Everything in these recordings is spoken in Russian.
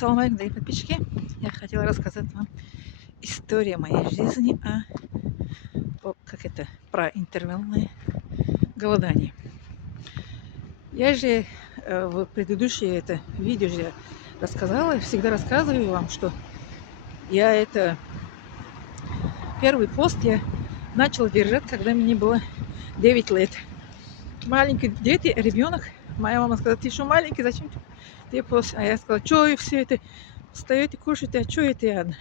Ассаламу алейкум, дорогие подписчики. Я хотела рассказать вам историю моей жизни про интервальное голодание. Я же в предыдущее видео же рассказала, всегда рассказываю вам, что первый пост я начала держать, когда мне было 9 лет. Маленький ребенок, моя мама сказала: ты еще маленький, зачем ты пост? А я сказала: что и все это, встаете, кушаете, а что это одна?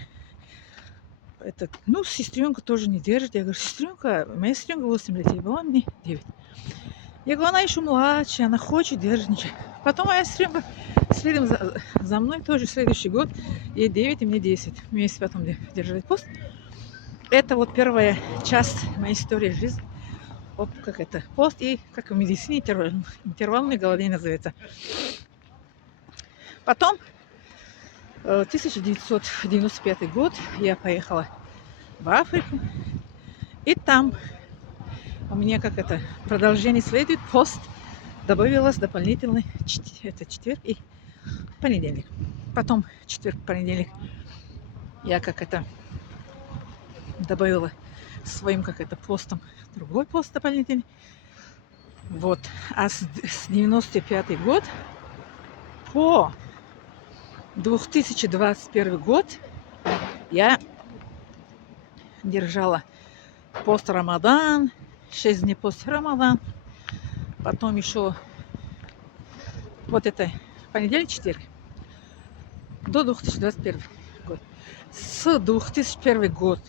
Сестренка тоже не держит. Я говорю: моя сестренка 8 лет, ей была, мне 9. Я говорю: она еще младшая, она хочет держать, ничего. Потом моя сестренка следом за мной тоже следующий год, ей 9 и мне 10. Вместе потом держали пост. Это вот первая часть моей истории жизни. Пост и, как в медицине, интервальное голодание называется. Потом, 1995 год, я поехала в Африку. И там у меня продолжение следует. Пост добавилось дополнительный четверг и понедельник. Потом четверг, понедельник я добавила своим постом другой пост дополнительный. Вот. А с 95 год по 2021 год я держала пост Рамадан, 6 дней пост Рамадан, потом еще понедельник, четверг до 2021 год. С 2021 год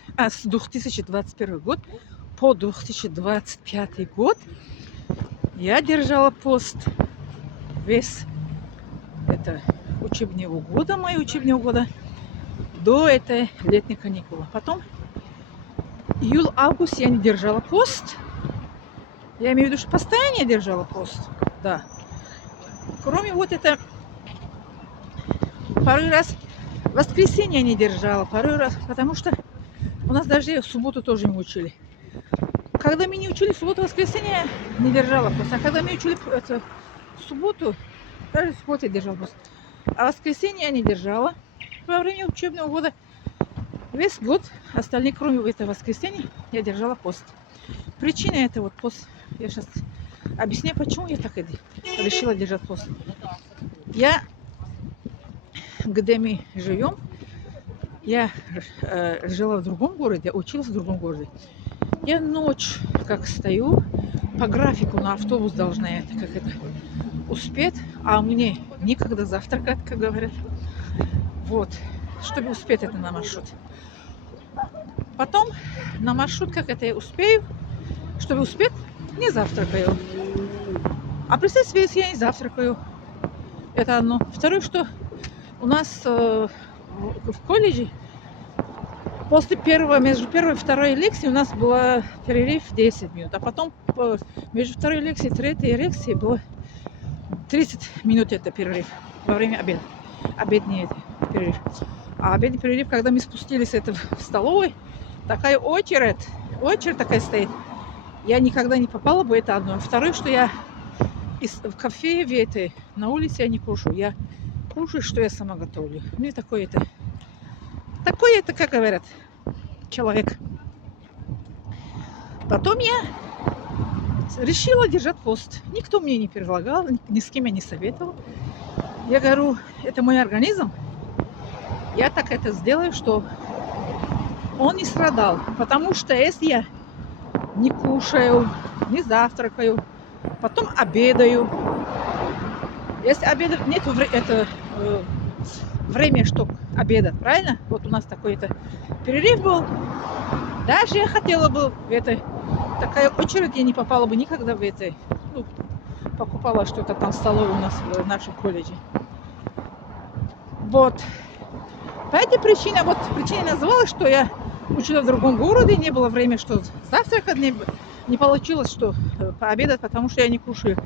по 2025 год я держала пост весь учебного года, до этой летней каникулы. Потом июль-август я не держала пост. Я имею в виду, что постоянно я держала пост. Да. Кроме пару раз в воскресенье я не держала, пару раз, потому что у нас даже в субботу тоже не учили. Когда мы не учили в субботу, воскресенье, не держала пост. А когда мы учили в субботу, даже в субботу я держала пост. А воскресенье я не держала во время учебного года. Весь год, остальные, кроме этого воскресенья, я держала пост. Причина это пост. Я сейчас объясняю, почему я так решила держать пост. Где мы живем, я жила в другом городе, училась в другом городе. Я ночь стою, по графику на автобус должна успеть, а мне никогда завтракать, как говорят. Вот, чтобы успеть на маршрут. Потом на маршрут, я успею, чтобы успеть, не завтракаю. А представьте себе, если я не завтракаю. Это одно. Второе, что у нас в колледже между первой и второй лекцией у нас был перерыв 10 минут. А потом между второй лекцией и третьей лекцией было 30 минут перерыв во время обеда. Обедний перерыв. А обедный перерыв, когда мы спустились в столовой, такая очередь такая стоит. Я никогда не попала бы, это одно. Второе, что я в кафе на улице я не кушаю. Я кушаю, что я сама готовлю. Мне такой как говорят, человек. Потом я решила держать пост. Никто мне не предлагал, ни с кем я не советовала. Я говорю, это мой организм. Я сделаю, что он не страдал. Потому что если я не кушаю, не завтракаю, потом обедаю. Если обедать нет время, чтобы обедать, правильно? Вот у нас такой перерыв был. Даже я хотела бы такая очередь, я не попала бы никогда покупала что-то там в столовой у нас в нашем колледже. Вот. По этой причине, называлась, что я учила в другом городе, не было времени, что завтракать, не получилось, что пообедать, потому что я не кушаю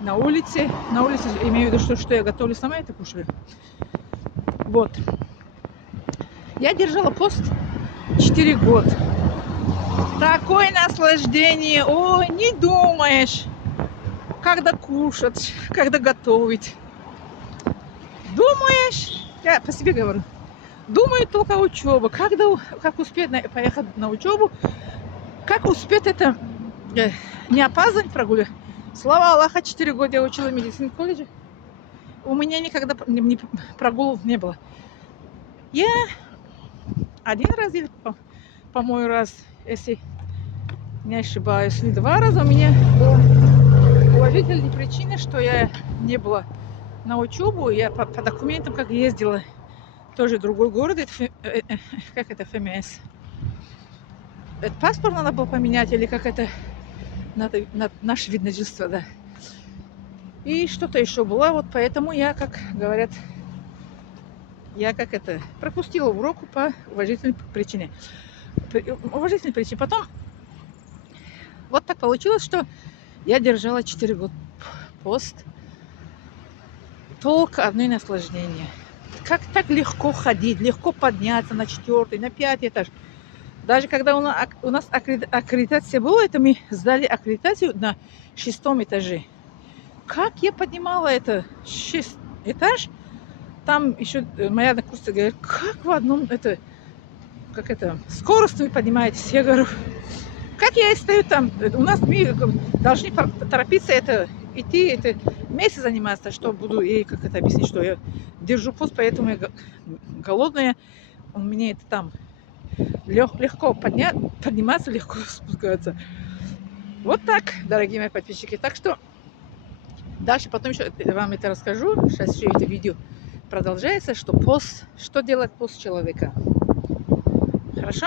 на улице. На улице имею в виду, что я готовлю сама, это кушаю. Вот. Я держала пост 4 года. Такое наслаждение. Ой, не думаешь, когда кушать, когда готовить. Думаешь, Я по себе говорю. Думаю только учеба. Как успеть поехать на учебу, как успеть это не опаздывать прогулять. Слава Аллаху, 4 года я учила в медицинском колледже. У меня никогда прогулов не было. Я один раз, или, по-моему, раз, если не ошибаюсь, или 2 раза у меня была уважительная причина, что я не была на учебу. Я по документам как ездила. Тоже другой город, как это ФМС. Это паспорт надо было поменять, или как это, надо, наше вид на жительство, да. И что-то еще было, вот поэтому я, как говорят, я как это, пропустила урок по уважительной причине. Уважительной причине. Потом вот так получилось, что я держала 4 года пост. Только одно наслаждение. Как так легко ходить, легко подняться на 4-й, на 5-й этаж. Даже когда у нас аккредитация была, это мы сдали аккредитацию на 6-м этаже. Как я поднимала это 6 этаж, там еще моя однокурсница говорит, как в одном скорость вы поднимаетесь? Я говорю, как я и стою там, у нас мы должны торопиться идти, это месяц заниматься, что буду ей как это объяснить, что я держу пост, поэтому я голодная, у меня это там легко подниматься, легко спускаться. Вот так, дорогие мои подписчики. Так что дальше потом еще вам это расскажу. Сейчас еще это видео продолжается, что делает пост человека. Хорошо?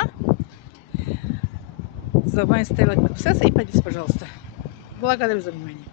Не забывайте ставить лайк, подписаться и поделитесь, пожалуйста. Благодарю за внимание.